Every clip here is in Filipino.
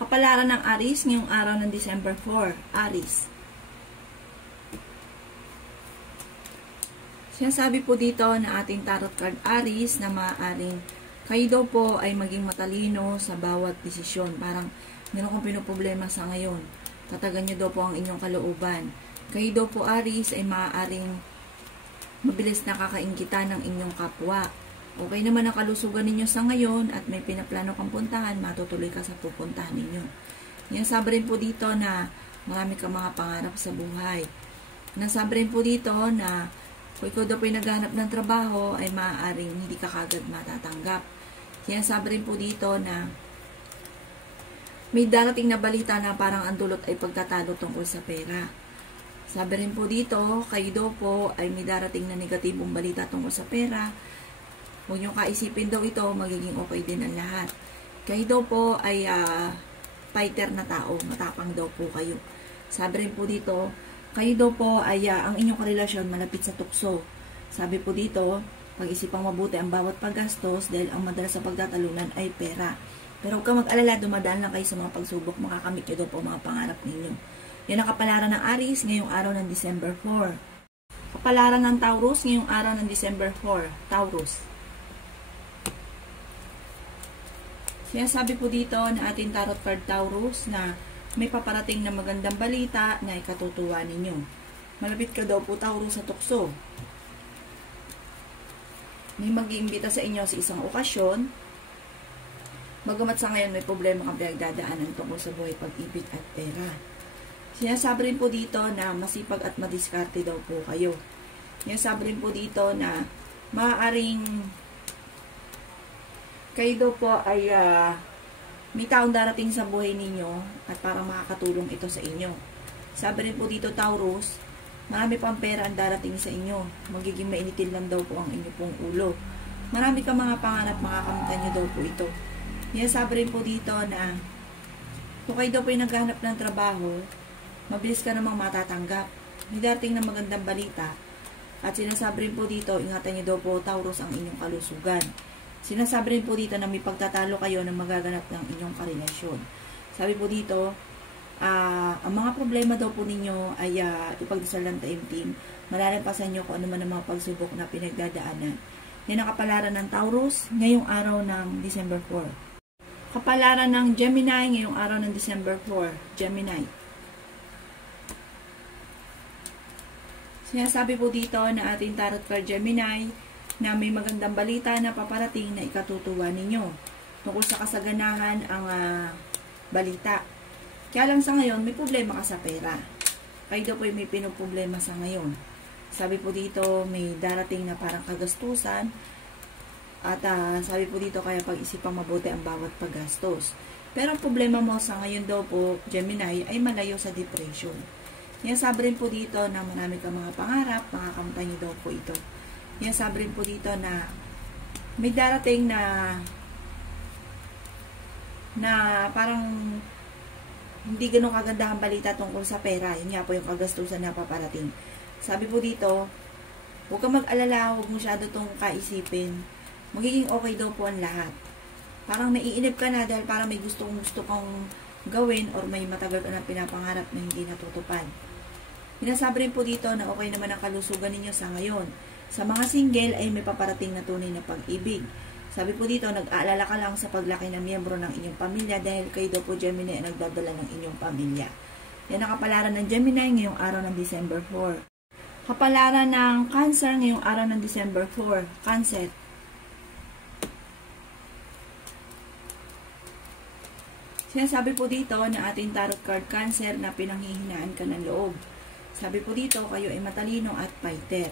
Kapalaran ng Aries ngayong araw ng December 4. Aries. Sinasabi po dito na ating tarot card Aries na maaaring kayo daw po ay maging matalino sa bawat desisyon. Parang meron kong pinoproblema sa ngayon. Tatagan nyo daw po ang inyong kalooban. Kayo daw po Aries ay maaaring mabilis nakakainggitan ng inyong kapwa. Okay naman ang kalusugan ninyo sa ngayon at may pinaplano kang puntahan, matutuloy ka sa pupuntahan ninyo. Nasabi rin po dito na marami kang mga pangarap sa buhay. Nasabi rin po dito na kung ikaw daw po ay naghahanap ng trabaho ay maaaring hindi ka kagad matatanggap. Nasabi rin po dito na may darating na balita na parang ang dulot ay pagtatalo tungkol sa pera. Sabi rin po dito, kayo daw po ay may darating na negatibong balita tungkol sa pera. Huwag nyo kaisipin daw ito, magiging okay din ang lahat. Kayo daw po ay fighter na tao, matapang daw po kayo. Sabi rin po dito, kayo daw po ay ang inyong karelasyon malapit sa tukso. Sabi po dito, pag-isipang mabuti ang bawat paggastos dahil ang madalas sa pagtatalunan ay pera. Pero huwag ka mag-alala, dumadaan lang kayo sa mga pagsubok, makakamit nyo daw po mga pangarap ninyo. Yan ang kapalaran ng Aries ngayong araw ng December 4. Kapalaran ng Taurus ngayong araw ng December 4. Taurus. Sinasabi po dito na ating tarot card Taurus na may paparating na magandang balita na ikatutuwa ninyo. Malapit ka daw po Taurus sa tukso. May mag-iimbita sa inyo sa isang okasyon. Bagamat sa ngayon may problema kang pinagdadaanan tungkol sa buhay, pag-ibig at pera. Sinasabi rin po dito na masipag at madiskarte daw po kayo. Sinasabi rin po dito na maaaring kayo daw po ay may taong darating sa buhay ninyo at parang makakatulong ito sa inyo. Sabi rin po dito Taurus, marami pang pera ang darating sa inyo. Magiging mainitin lang daw po ang inyo pong ulo. Marami kang mga pangarap, makakamtan nyo daw po ito. Sabi rin po dito na kung kayo daw po ay naghahanap ng trabaho, mabilis ka namang matatanggap. May darating na magandang balita. At sinasabi rin po dito, ingatan nyo daw po Taurus ang inyong kalusugan. Sinasabi rin po dito na may pagtatalo kayo na magaganap ng inyong karelasyon. Sabi po dito, ang mga problema daw po ninyo ay ipagdasal ng taimtim. Malalampasan nyo kung ano man ang mga pagsubok na pinagdadaanan. Yan ang kapalaran ng Taurus ngayong araw ng December 4. Kapalaran ng Gemini ngayong araw ng December 4. Gemini. Sinasabi po dito na ating tarot card Gemini na may magandang balita na paparating na ikatutuwa ninyo. Tungkol sa kasaganahan ang balita. Kaya lang sa ngayon, may problema ka sa pera. Kayo daw po may pinoproblema sa ngayon. Sabi po dito, may darating na parang kagastusan. At sabi po dito, kaya pag-isipang mabuti ang bawat paggastos. Pero ang problema mo sa ngayon daw po, Gemini, ay malayo sa depression. Sabi rin po dito na marami kang mga pangarap, makakamtan nyo daw po ito. Sabi rin po dito na may darating na parang hindi ganun kagandahang balita tungkol sa pera. Yun nga po yung kagastusan na paparating. Sabi po dito, huwag kang mag-alala, huwag masyado itong kaisipin. Magiging okay daw po ang lahat. Parang naiinip ka na dahil parang may gusto kang gawin or may matagal ka na pinapangarap na hindi natutupad. Sinasabi rin po dito na okay naman ang kalusugan ninyo sa ngayon. Sa mga single ay may paparating na tunay na pag-ibig. Sabi po dito, nag-aalala ka lang sa paglaki ng miyembro ng inyong pamilya dahil kayo daw po Gemini ay nagdadala ng inyong pamilya. Yan ang kapalaran ng Gemini ngayong araw ng December 4. Kapalaran ng Cancer ngayong araw ng December 4. Cancer. Sinasabi po dito na ating tarot card Cancer na pinanghihinaan ka ng loob. Sabi po dito, kayo ay matalino at fighter.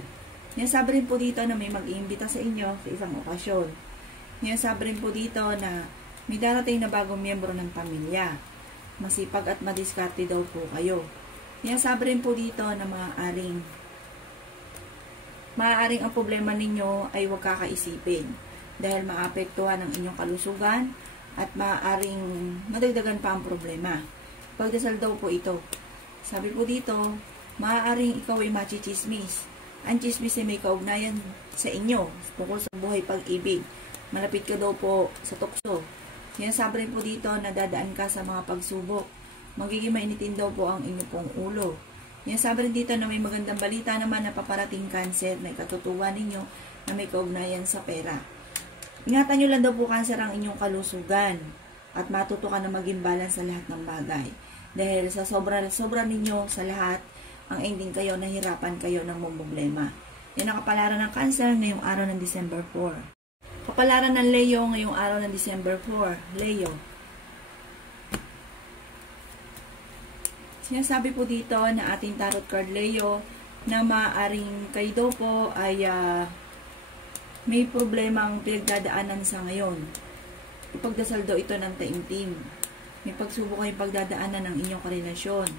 Sabi rin po dito na may mag-iimbita sa inyo sa isang okasyon. Sabi rin po dito na may darating na bagong miyembro ng pamilya. Masipag at madiskarte daw po kayo. Sabi rin po dito na maaaring ang problema ninyo ay huwag kakaisipin dahil maapektuhan ang inyong kalusugan at maaaring madagdagan pa ang problema. Pagdasal daw po ito. Sabi po dito, maaaring ikaw ay machichismis. Ang chismis ay may kaugnayan sa inyo tungkol sa buhay pag-ibig. Malapit ka daw po sa tukso. Sinasabi rin po dito na dadaan ka sa mga pagsubok. Magiging mainitin daw po ang inyong pong ulo. Sinasabi rin dito na may magandang balita naman na paparating Cancer na ikatutuwa ninyo na may kaugnayan sa pera. Ingatan nyo lang daw po Cancer ang inyong kalusugan at matuto ka na maging balance sa lahat ng bagay. Dahil sa sobra ninyo sa lahat, ang ending kayo, nahirapan kayo ng problema. Yan ang kapalaran ng Cancer ngayong araw ng December 4. Kapalaran ng Leo ngayong araw ng December 4. Leo. Sinasabi po dito na ating tarot card Leo na maaaring kayo daw po ay may problemang pinagdadaanan sa ngayon. Ipagdasal daw ito ng taimtim. May pagsubok kayong pagdadaanan ng inyong karelasyon.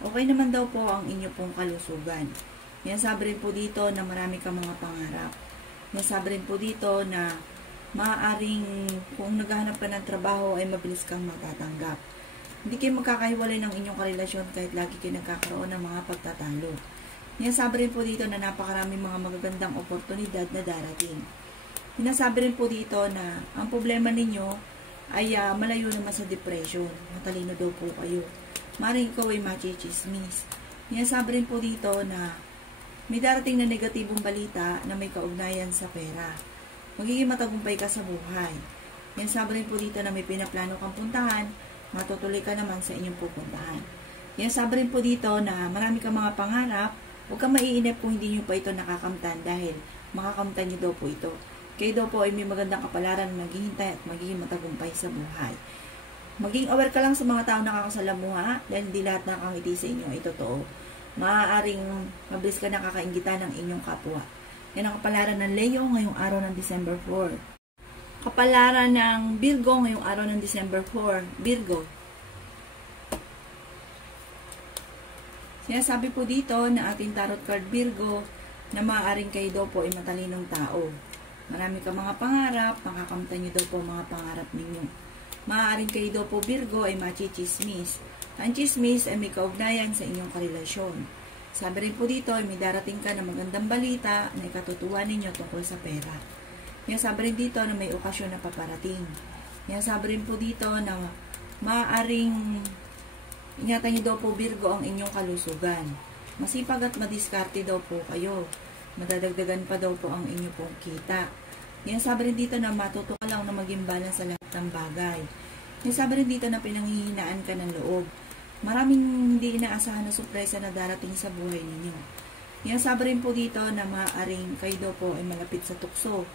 Okay naman daw po ang inyong pong kalusugan. Sinasabi rin po dito na marami kang mga pangarap. Sinasabi rin po dito na maaaring kung naghahanap ka ng trabaho ay mabilis kang matatanggap. Hindi kayo magkakahiwalay ng inyong karelasyon kahit lagi kayo nagkakaroon ng mga pagtatalo. Sinasabi rin po dito na napakaraming mga magagandang oportunidad na darating. Sinasabi rin po dito na ang problema ninyo ay malayo naman sa depression. Matalino daw po kayo. Maring ikaw ay machichismis. Sinasabi rin po dito na may darating na negatibong balita na may kaugnayan sa pera. Magiging matagumpay ka sa buhay. Sinasabi rin po dito na may pinaplano kang puntahan, matutuloy ka naman sa inyong pupuntahan. Sinasabi rin po dito na marami kang mga pangarap, huwag kang maiinip kung hindi nyo pa ito nakakamtan dahil makakamtan nyo daw po ito. Kayo daw po ay may magandang kapalaran na maghihintay at magiging matagumpay sa buhay. Maging aware ka lang sa mga tao nakakasalamuha dahil hindi lahat na nakangiti sa inyo ay totoo. Maaaring mabilis ka nakakaingitan ng inyong kapwa. Yan ang kapalaran ng Leo ngayong araw ng December 4. Kapalaran ng Virgo ngayong araw ng December 4. Virgo. Sinasabi po dito na ating tarot card Virgo na maaaring kayo daw po ay matalinong tao. Marami ka mga pangarap, makakamtan nyo daw po mga pangarap ninyo. Maaaring kayo daw po Virgo ay machichismis. Ang chismis ay may kaugnayan sa inyong karelasyon. Sabi rin po dito ay may darating ka na magandang balita na ikatutuwa ninyo tungkol sa pera. Sabi rin dito na may okasyon na paparating. Sabi rin po dito na maaaring ingatan nyo daw po Virgo ang inyong kalusugan. Masipag at madiskarte daw po kayo. Madadagdagan pa daw po ang inyong pong kita. Sabi rin dito na matuto ka lang na maging balance sa lahat ng bagay. Sabi rin dito na pinanghihinaan ka ng loob. Maraming hindi inaasahan na surpresa na darating sa buhay ninyo. Sabi rin po dito na maaaring kayo daw po ay malapit sa tukso.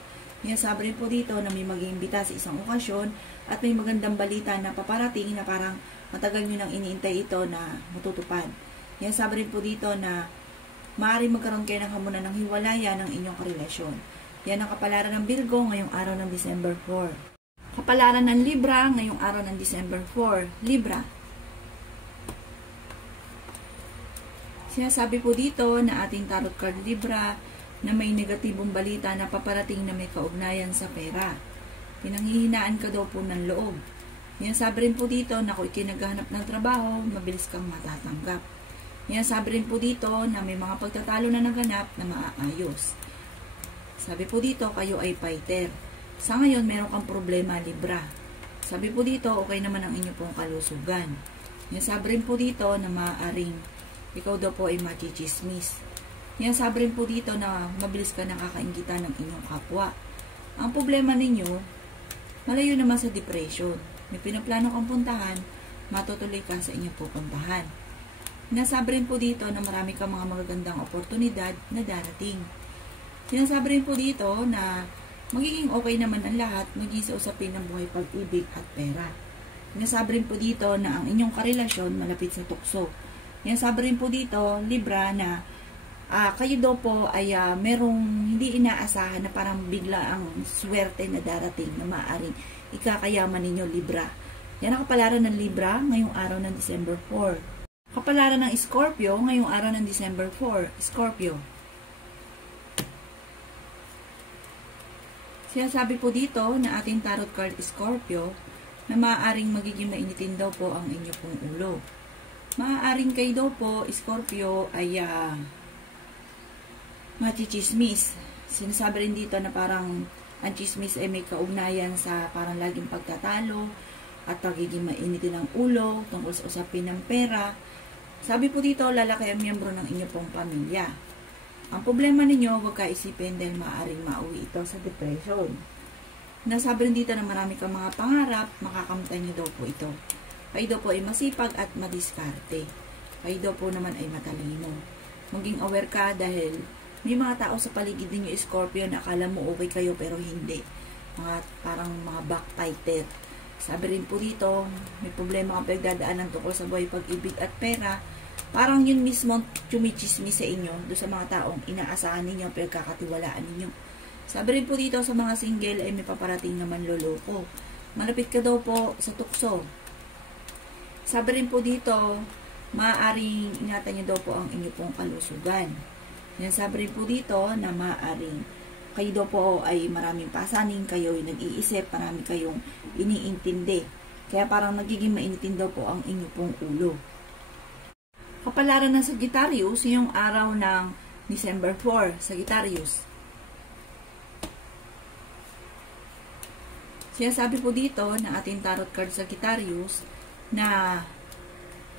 Sabi rin po dito na may mag-iimbita sa isang okasyon at may magandang balita na paparating na parang matagal nyo nang iniintay ito na matutupad. Sabi rin po dito na maaaring magkaroon kayo ng hamunan ng hiwalayan ng inyong karelasyon. Yan ang kapalaran ng Virgo ngayong araw ng December 4. Kapalaran ng Libra ngayong araw ng December 4. Libra. Sinasabi po dito na ating tarot card Libra na may negatibong balita na paparating na may kaugnayan sa pera. Pinanghihinaan ka daw po ng loob. Sinasabi rin po dito na kung ikinaghahanap ng trabaho, mabilis kang matatanggap. Sabi rin po dito na may mga pagtatalo na naganap na maaayos. Sabi po dito, kayo ay fighter. Sa ngayon, meron kang problema, Libra. Sabi po dito, okay naman ang inyong pong kalusugan. Sabi rin po dito na maaaring ikaw daw po ay machichismis. Sabi rin po dito na mabilis ka nakakaingitan ng inyong kapwa. Ang problema ninyo, malayo naman sa depression. May pinaplano kang puntahan, matutuloy ka sa inyong pupuntahan. Sinasabi rin po dito na marami kang mga magagandang oportunidad na darating. Sinasabi rin po dito na magiging okay naman ang lahat maging sa usapin ng buhay, pag-ibig at pera. Sinasabi rin po dito na ang inyong karelasyon malapit sa tukso. Sinasabi rin po dito, Libra, na kayo daw po ay merong hindi inaasahan na parang bigla ang swerte na darating na maaaring ikakayaman ninyo, Libra. Yan ang kapalaran ng Libra ngayong araw ng December 4. Kapalaran ng Scorpio ngayong araw ng December 4. Scorpio. Sinasabi po dito na ating tarot card Scorpio na maaaring magiging mainitin daw po ang inyo pong ulo. Maaaring kayo daw po, Scorpio, ay machichismis. Sinasabi rin dito na parang ang chismis ay may kaugnayan sa parang laging pagtatalo at pagiging mainitin ng ulo tungkol sa usapin ng pera. Sabi po dito, lalaki ang miyembro ng inyo pong pamilya. Ang problema ninyo, huwag ka isipin dahil maaaring mauwi ito sa depression. Nasabi rin dito na marami kang mga pangarap, makakamtan niyo daw po ito. Kayo daw po ay masipag at madiskarte. Kayo daw po naman ay matalino. Maging aware ka dahil may mga tao sa paligid ninyo, Scorpio, na akala mo okay kayo pero hindi. Parang mga backbiter. Sabi rin po dito, may problema kang pagdadaanan tungkol sa buhay, pag-ibig at pera. Parang yun mismo chumichismis sa inyo doon sa mga taong inaasahan ninyo, pagkakatiwalaan ninyo. Sabi rin po dito sa mga single ay may paparating naman loloko. Malapit ka daw po sa tukso. Sabi rin po dito, maaaring ingatan nyo daw po ang inyo pong kalusugan. Yan, sabi rin po dito na maaaring kayo daw po ay maraming pasaning, kayo ay nag-iisip, marami kayong iniintindi. Kaya parang nagiging mainitin daw po ang inyo pong ulo. Kapalaran ng Sagittarius, yung araw ng December 4, Sagittarius. Sinasabi po dito na ating tarot card Sagittarius na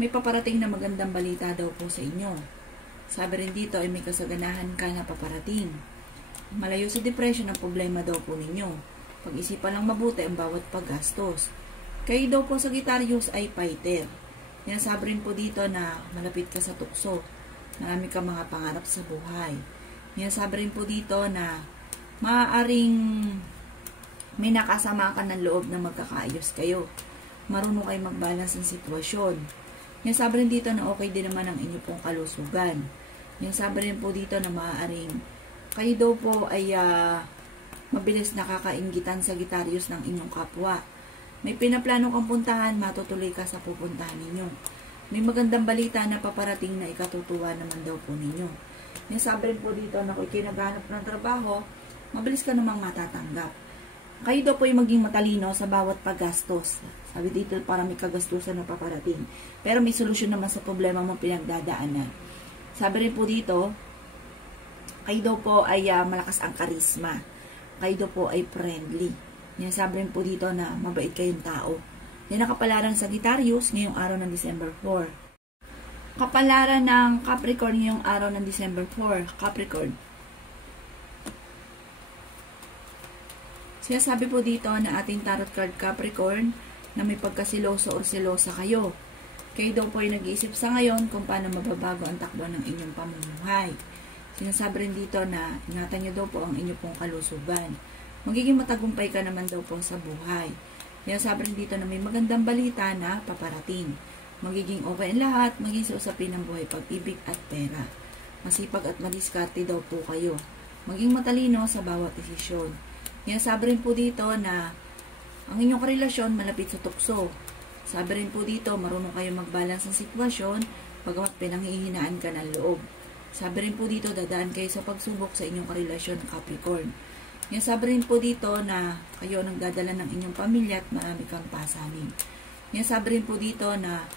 may paparating na magandang balita daw po sa inyo. Sabi rin dito ay may kasaganahan ka na paparating. Malayo sa depression ang problema daw po ninyo. Pag-isipan lang mabuti ang bawat paggastos. Kayo daw po Sagittarius ay fighter. Sinasabi rin po dito na malapit ka sa tukso. Marami kang mga pangarap sa buhay. Sinasabi rin po dito na maaaring may nakasama ka ng loob na magkakaayos kayo. Marunong kayo mag-balance ng sitwasyon. Sinasabi rin dito na okay din naman ang inyo pong kalusugan. Sinasabi rin po dito na maaaring kayo daw po ay mabilis nakakainggitan Sagittarius ng inyong kapwa. May pinaplano kang puntahan, matutuloy ka sa pupuntahan ninyo. May magandang balita na paparating na ikatutuwa naman daw po ninyo. Sinasabi rin po dito na kung kayo naghahanap ng trabaho, mabilis ka namang matatanggap. Kayo daw po ay maging matalino sa bawat paggastos. Sabi dito para may kagastusan na paparating. Pero may solusyon naman sa problema mong pinagdadaanan. Sabi rin po dito, kayo daw po ay malakas ang karisma. Kayo daw po ay friendly. Yan, sabi rin po dito na mabait kayong tao. Yan ang kapalaran ng Sagittarius ngayong araw ng December 4. Kapalaran ng Capricorn ngayong araw ng December 4. Capricorn. Sinasabi po dito na ating tarot card Capricorn na may pagkasiloso o selosa kayo. Kayo daw po ay nag-iisip sa ngayon kung paano mababago ang takbo ng inyong pamumuhay. Sinasabi rin dito na ingatan nyo daw po ang inyong pong kalusugan. Magiging matagumpay ka naman daw po sa buhay. Sinasabi rin dito na may magandang balita na paparating. Magiging okay ang lahat, maging sa usapin ng buhay, pag-ibig at pera. Masipag at madiskarte daw po kayo. Maging matalino sa bawat desisyon. Sinasabi rin po dito na ang inyong karelasyon malapit sa tukso. Sabi rin po dito, marunong kayo mag-balance ng sitwasyon pagamat pinanghihinaan ka ng loob. Sabi rin po dito, dadaan kayo sa pagsubok sa inyong karelasyon Capricorn. Sabi rin po dito na kayo nagdadala ng inyong pamilya at marami kang pasanin. Sabi rin po dito na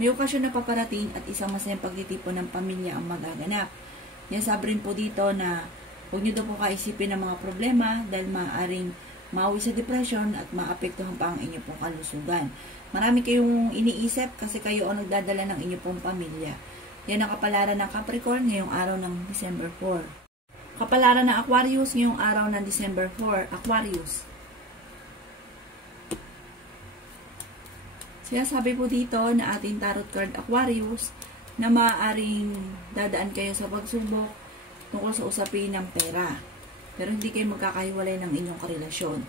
may okasyon na paparating at isang masayang pagtitipon ng pamilya ang magaganap. Sabi rin po dito na huwag nyo daw po kaisipin ng mga problema dahil maaaring mauwi sa depression at maapektuhan pa ang inyong pong kalusugan. Marami kayong iniisip kasi kayo ang nagdadala ng inyong pong pamilya. Yan ang kapalaran ng Capricorn ngayong araw ng December 4. Kapalaran ng Aquarius ngayong araw ng December 4. Aquarius. Sinasabi po dito na ating tarot card Aquarius na maaaring dadaan kayo sa pagsubok tungkol sa usapin ng pera. Pero hindi kayo magkakahiwalay ng inyong karelasyon.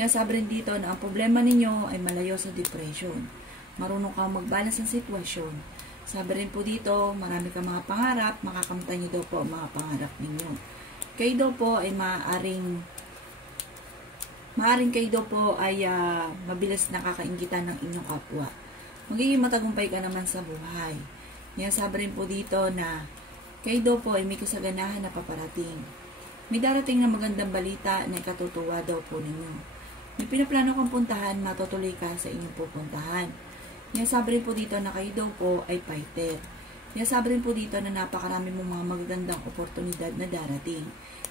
Sinasabi rin dito na ang problema ninyo ay malayo sa depression. Marunong kang mag-balance ng sitwasyon. Sabi rin po dito, marami kang mga pangarap, makakamtan niyo daw po ang mga pangarap ninyo. Kayo daw po ay maaaring kayo daw po ay mabilis nakakainggitan ng inyong kapwa. Magiging matagumpay ka naman sa buhay. Sabi rin po dito na kayo daw po ay may kasaganahan na paparating. May darating na magandang balita na ikatutuwa daw po ninyo. May pinaplano kang puntahan, matutuloy ka sa inyong pupuntahan. Sabi rin po dito na kayo daw po ay fighter. Kaya sabi rin po dito na napakarami mong mga magagandang oportunidad na darating.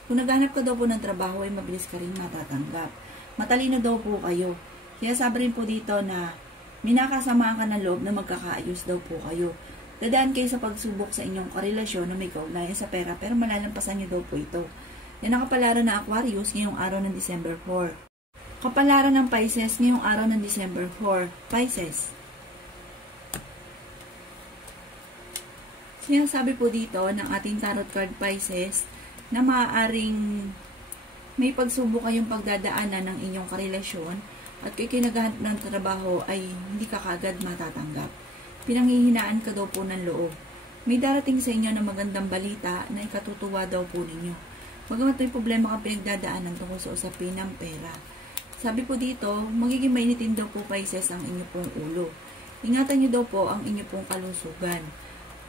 Kung naghanap ka daw po ng trabaho ay mabilis ka rin matatanggap. Matalino daw po kayo. Kaya sabi rin po dito na minakasamaan ka ng loob na magkakaayos daw po kayo. Dadaan kayo sa pagsubok sa inyong karelasyon na may kaugnayan sa pera pero malalampasan niyo daw po ito. Yan ang kapalaran ng Aquarius ngayong araw ng December 4. Kapalaran ng Pisces ngayong araw ng December 4. Pisces. Sinasabi po dito ng ating tarot card Pisces na maaaring may pagsubok kayong pagdadaanan ng inyong karelasyon at kung kinagahanap ng trabaho ay hindi ka kaagad matatanggap. Pinanghihinaan ka daw po ng loob. May darating sa inyo na magandang balita na ikatutuwa daw po ninyo. Bagamat may problema kang pinagdadaanan tungkol sa usapin ng pera. Sabi po dito, magiging mainitin daw po Pisces ang inyo pong ulo. Ingatan nyo daw po ang inyo pong kalusugan.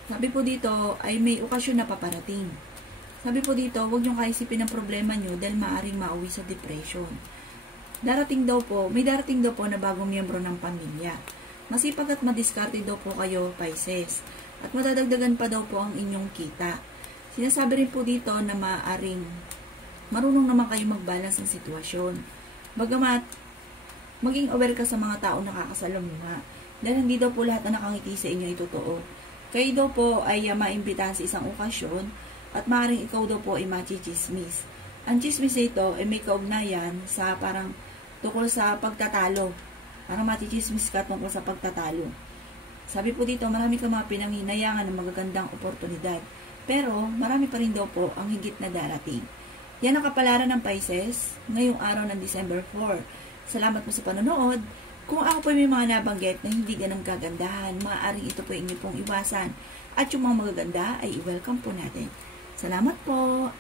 Sabi po dito ay may okasyon na paparating. Sabi po dito, huwag nyo kaisipin ang problema nyo dahil maaaring mauwi sa depression. May darating daw po na bagong miyembro ng pamilya. Masipag at madiskarte daw po kayo, Pisces. At madadagdagan pa daw po ang inyong kita. Sinasabi rin po dito na maaaring marunong naman kayo mag-balance ng sitwasyon. Bagamat, maging aware ka sa mga taong nakakasalamuha. Dahil hindi daw po lahat na nakangiti sa inyo ay totoo. Kayo daw po ay maimbitahan sa isang okasyon at maaaring ikaw daw po ay machichismis. Ang chismis ito ay may kaugnayan sa parang tungkol sa pagtatalo. Parang machichismis ka tungkol sa pagtatalo. Sabi po dito, marami ka mga pinanghinayangan ng magagandang oportunidad. Pero, marami pa rin daw po ang higit na darating. Yan ang kapalaran ng Pisces ngayong araw ng December 4. Salamat po sa panonood. Kung ako po may mga nabanggit na hindi ganang kagandahan, maaaring ito po inyo pong iwasan. At yung mga magaganda ay i-welcome po natin. Salamat po!